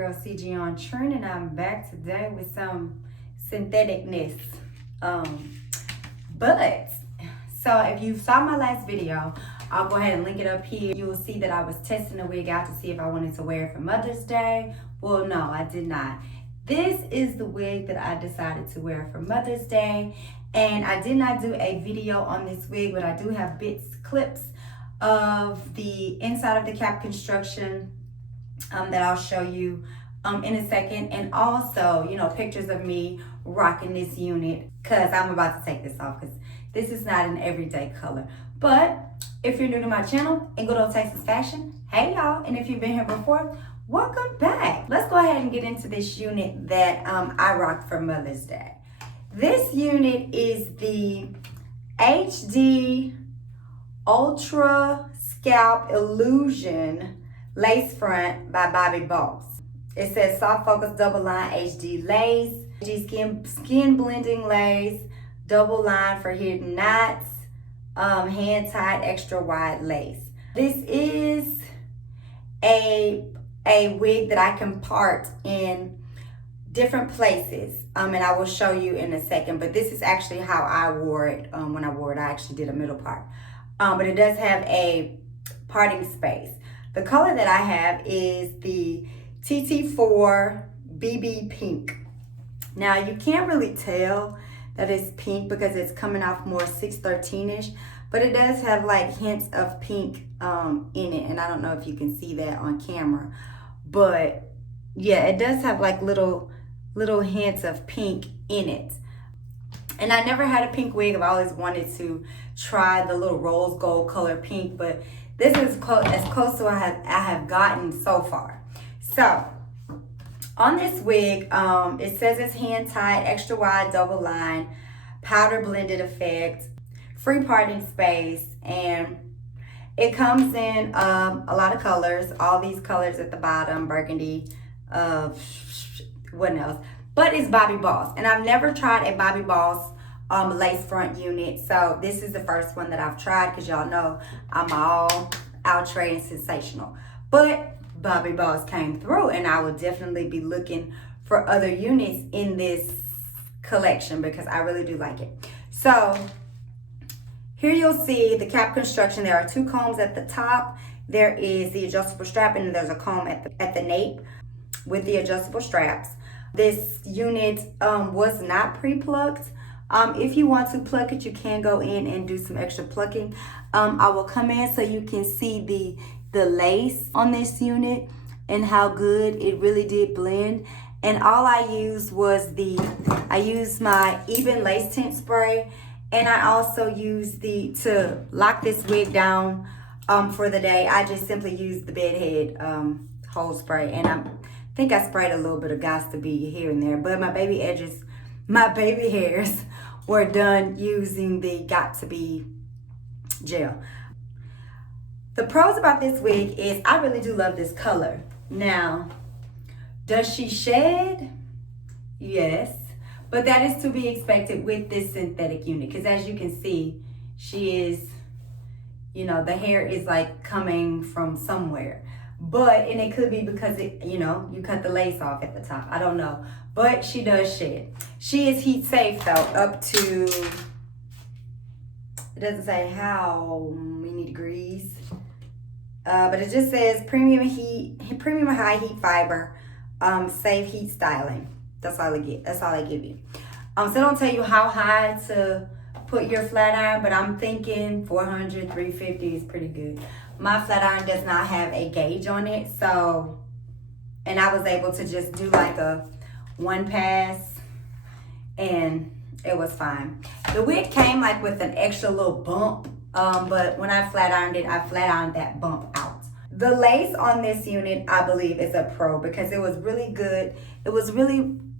girl Cgontrend, and I'm back today with some syntheticness. So if you saw my last video, I'll go ahead and link it up here. You will see that I was testing the wig out to see if I wanted to wear it for Mother's Day. Well, no, I did not. This is the wig that I decided to wear for Mother's Day. And I did not do a video on this wig, but I do have clips of the inside of the cap construction that I'll show you in a second. And also, pictures of me rocking this unit, because I'm about to take this off because this is not an everyday color. But if you're new to my channel and good old Texas fashion, hey y'all. And if you've been here before, welcome back. Let's go ahead and get into this unit that I rocked for Mother's Day. This unit is the HD Ultra Scalp Illusion Lace Front by Bobbi. It says soft focus double line HD lace, skin blending lace, double line for hidden knots, hand tied extra wide lace. This is a wig that I can part in different places, and I will show you in a second, but this is actually how I wore it. When I wore it, I actually did a middle part, but it does have a parting space. The color that I have is the TT4 BBPINK. Now you can't really tell that it's pink because it's coming off more 613ish, but it does have like hints of pink in it, and I don't know if you can see that on camera, but yeah, it does have like little hints of pink in it. And I never had a pink wig. I've always wanted to try the little rose gold color pink, but this is as close to I have gotten so far. So on this wig, it says it's hand tied, extra wide double line, powder blended effect, free parting space, and it comes in a lot of colors. All these colors at the bottom, burgundy, what else? But it's Bobbi, and I've never tried a Bobbi lace front unit, so this is the first one that I've tried, because y'all know I'm all outre and sensational. But Bobbi came through, and I will definitely be looking for other units in this collection because I really do like it. So here you'll see the cap construction. There are two combs at the top. There is the adjustable strap, and there's a comb at the nape with the adjustable straps. This unit was not pre-plucked. If you want to pluck it, you can go in and do some extra plucking. I will come in so you can see the lace on this unit and how good it really did blend. And all I used was I used my Even Lace Tint Spray, and I also used to lock this wig down for the day. I just simply used the bed head hole spray, and I think I sprayed a little bit of Gots to Be here and there, but my baby hairs were done using the Got to Be gel. The pros about this wig is I really do love this color. Now, does she shed? Yes, but that is to be expected with this synthetic unit, because as you can see, she is, the hair is like coming from somewhere. And it could be because you cut the lace off at the top. I don't know. But she does shed. She is heat safe though, up to, it doesn't say how many degrees. But it just says premium high heat fiber, safe heat styling. That's all they give you. So they don't tell you how high to put your flat iron, but I'm thinking 400, 350 is pretty good. My flat iron does not have a gauge on it, and I was able to just do like a one pass, and it was fine. The wig came like with an extra little bump, but when I flat ironed it, I flat ironed that bump out. The lace on this unit, I believe, is a pro because it was really good.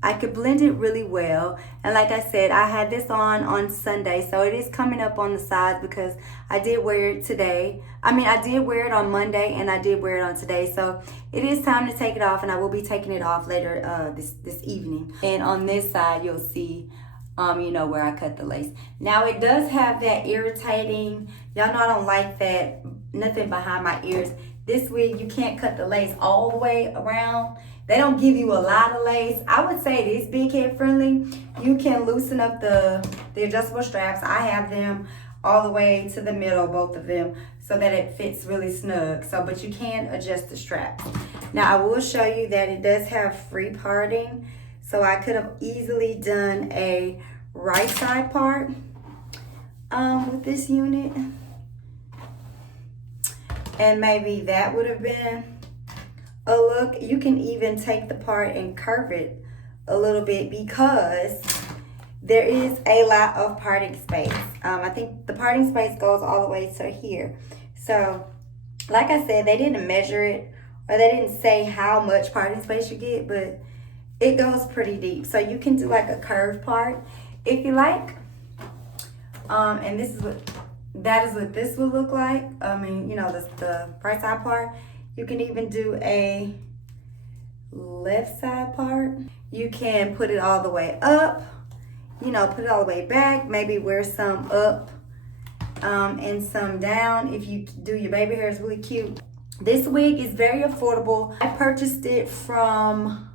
I could blend it really well. And like I said, I had this on Sunday, so it is coming up on the sides because I did wear it today. I did wear it on Monday, and I did wear it on today. So it is time to take it off, and I will be taking it off later this evening. And on this side, you'll see, where I cut the lace. Now it does have that irritating, y'all know I don't like that, nothing behind my ears. This wig, you can't cut the lace all the way around. They don't give you a lot of lace. I would say it is big head friendly. You can loosen up the adjustable straps. I have them all the way to the middle, both of them, so that it fits really snug. So, but you can adjust the straps. Now, I will show you that it does have free parting. So I could have easily done a right side part with this unit. And maybe that would have been a look. You can even take the part and curve it a little bit because there is a lot of parting space. I think the parting space goes all the way to here. So, like I said, they didn't measure it or they didn't say how much parting space you get, but it goes pretty deep. So you can do like a curved part if you like. And this is that is what this would look like. I mean, you know, the right side part. You can even do a left side part. You can put it all the way up, you know, put it all the way back, maybe wear some up and some down if you do your baby hair. Is really cute. This wig is very affordable. I purchased it from,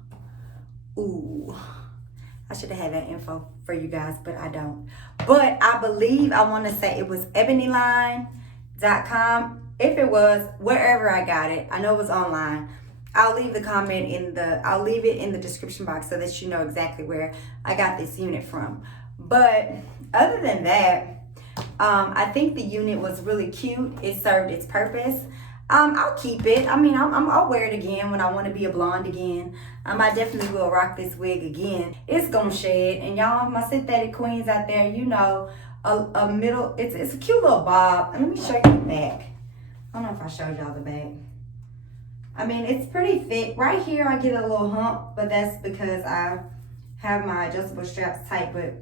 I should have had that info for you guys, but I don't. But I believe, I want to say it was Ebonyline.com. If it was, wherever I got it, I know it was online. I'll leave the comment I'll leave it in the description box so that you know exactly where I got this unit from. But other than that, I think the unit was really cute. It served its purpose. I'll keep it. I mean, I'll wear it again when I want to be a blonde again. I definitely will rock this wig again. It's gonna shed, and y'all, my synthetic queens out there, you know, a middle. It's a cute little bob. And let me show you the back. I don't know if I showed y'all the back. I mean, it's pretty thick. Right here, I get a little hump, but that's because I have my adjustable straps tight. But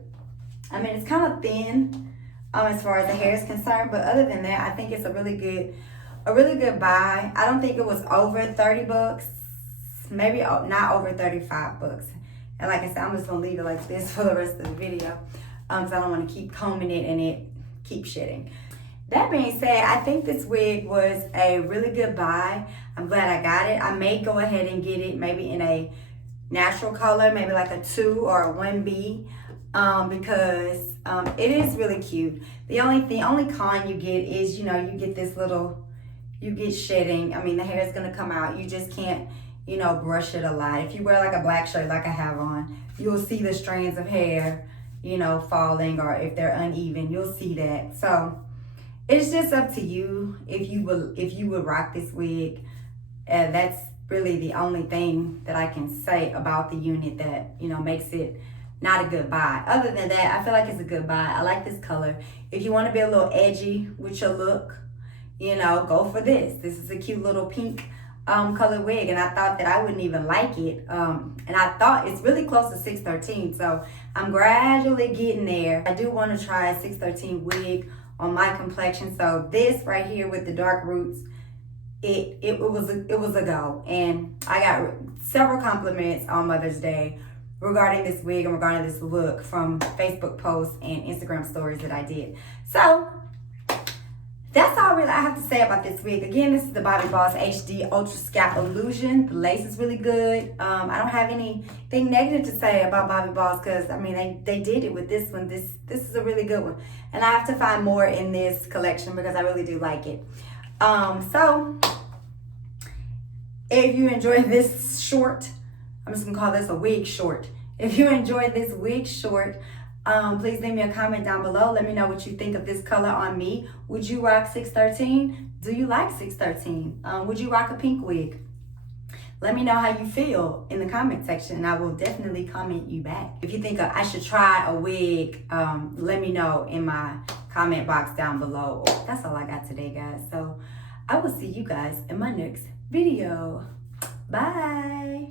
I mean, it's kind of thin as far as the hair is concerned. But other than that, I think it's a really good buy. I don't think it was over 30 bucks. Maybe not over 35 bucks. And like I said, I'm just gonna leave it like this for the rest of the video because I don't want to keep combing it and it keep shedding. That being said, I think this wig was a really good buy. I'm glad I got it. I may go ahead and get it maybe in a natural color, maybe like a 2 or a 1B, because it is really cute. The only con you get is, you know, you get this little, you get shedding. I mean, the hair is gonna come out. You just can't, you know, brush it a lot. If you wear like a black shirt like I have on, you'll see the strands of hair, you know, falling, or if they're uneven, you'll see that. So it's just up to you if you would rock this wig. That's really the only thing that I can say about the unit that, you know, makes it not a good buy. Other than that, I feel like it's a good buy. I like this color. If you want to be a little edgy with your look, you know, go for this. This is a cute little pink color wig, and I thought that I wouldn't even like it. And I thought it's really close to 613, so I'm gradually getting there. I do want to try a 613 wig on my complexion. So this right here with the dark roots, it was a go, and I got several compliments on Mother's Day regarding this wig and regarding this look from Facebook posts and Instagram stories that I did. So that's all really I have to say about this wig. Again, this is the Bobbi Boss HD Ultra Scalp Illusion. The lace is really good. I don't have anything negative to say about Bobbi Boss because, I mean, they did it with this one. This is a really good one. And I have to find more in this collection because I really do like it. So, if you enjoyed this short, I'm just going to call this a wig short. If you enjoyed this wig short, please leave me a comment down below. Let me know what you think of this color on me. Would you rock 613? Do you like 613? Would you rock a pink wig? Let me know how you feel in the comment section, and I will definitely comment you back. If you think I should try a wig, let me know in my comment box down below. That's all I got today, guys. So I will see you guys in my next video. Bye.